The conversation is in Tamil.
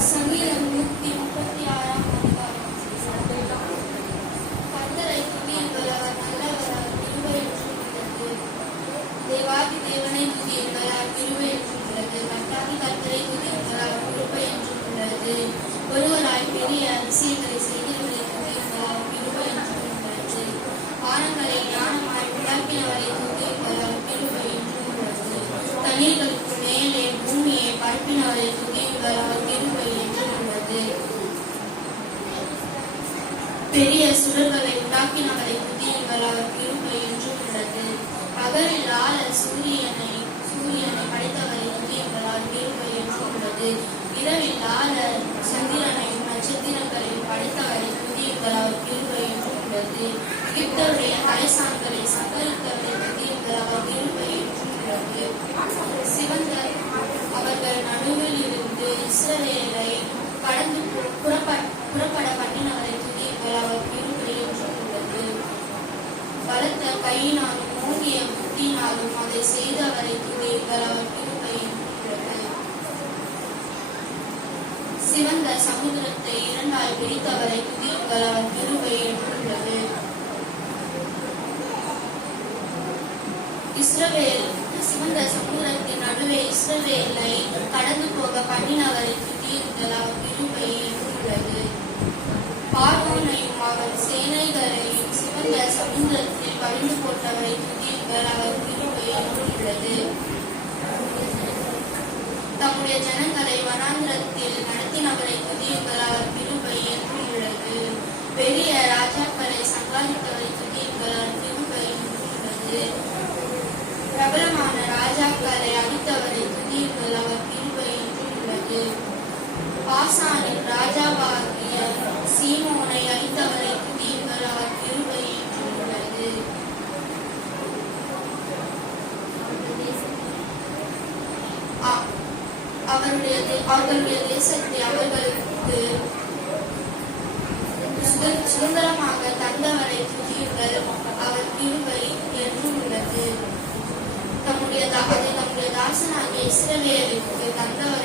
சங்கீதம் 136 கர்த்தரை துதியுங்கள், அவர் நல்லவர், அவர் கிருபை என்றும் உள்ளது. தேவாதி தேவனை துதியுங்கள், அவர் கிருபை என்றும் உள்ளது. கர்த்தாதி கர்த்தரை துதியுங்கள், அவர் கிருபை என்றும் உள்ளது. ஒருவராய் பெரிய அதிசயங்களை செய்தவரை துதியுங்கள், அவர் கிருபை என்றும் உள்ளது. வானங்களை ஞானமாய் உண்டாக்கினவரை துதியுங்கள், அவர் கிருபை என்றும் உள்ளது. தண்ணீர்களுக்கு மேலே பூமியை பரப்பினவரை துதியுங்கள், அவர் கிருபை என்றும் உள்ளது. பெரிய சுடர்களை உண்டாக்கினவரை துதியுங்கள், அவர் கிருபை என்றும் உள்ளது. பகலில் ஆள சூரியனை படைத்தவரை துதியுங்கள், அவர் கிருபை என்றும் உள்ளது. இரவில் ஆள சந்திரனையும் நட்சத்திரங்களையும் படைத்தவரை துதியுங்கள், அவர் கிருபை என்றும் உள்ளது. எகிப்தருடைய தலைசான்களை சங்கரித்தவரை துதியுங்கள், அவர் கிருபை என்றும் உள்ளது. சிவந்த அவர்கள் நடுவில் இருந்து இஸ்ரவேலை கடந்து புறப்பட பண்ணினவரை துதியுங்கள், அவர் கிருபை என்றும் உள்ளது. பலத்த கையினாலும் ஓங்கிய புத்தியினாலும் அதை செய்தவரை துதியுங்கள், அவர் கிருபை என்றும் உள்ளது. சிவந்த சமுத்திரத்தை இரண்டாய் பிரித்தவரை துதியுங்கள், அவர் கிருபை என்றும் உள்ளது. சிவந்த சமுத்திரத்தின் நடுவே இஸ்ரவேலை கடந்து போக பண்ணினவரை துதியுங்கள், அவர் கிருபை என்றும் உள்ளது. பார்வோனையும் அவன் சேனைகளையும் சிவந்த சமுத்திரத்தில் கவிழ்ந்து போட்டவரை துதியுங்கள், அவர் கிருபை என்றும் உள்ளது. தம்முடைய ஜனங்களை வனாந்திரத்தில் நடத்தினவரை துதியுங்கள், அவர் கிருபை என்றும் உள்ளது. பெரிய ராஜாக்களை சங்காதித்தவரை துதியுங்கள், அவர் கிருபை என்றும் உள்ளது. பிரபலமான ராஜாக்களை அழித்தவரை துதியுங்கள், அவர் கிருபை என்றும் உள்ளது. பாசானின் ராஜாவாகிய சீமோனை அழித்தவரை துதியுங்கள், அவர் கிருபை என்றும் உள்ளது. அவர்களுடைய தேசத்தை அவர்களுக்கு சுதந்திரமாக தந்தவரை துதியுங்கள், அவர் கிருபை என்றும் உள்ளது. தம்முடைய தாசனாகிய இஸ்ரவேலுக்கு தந்தவரை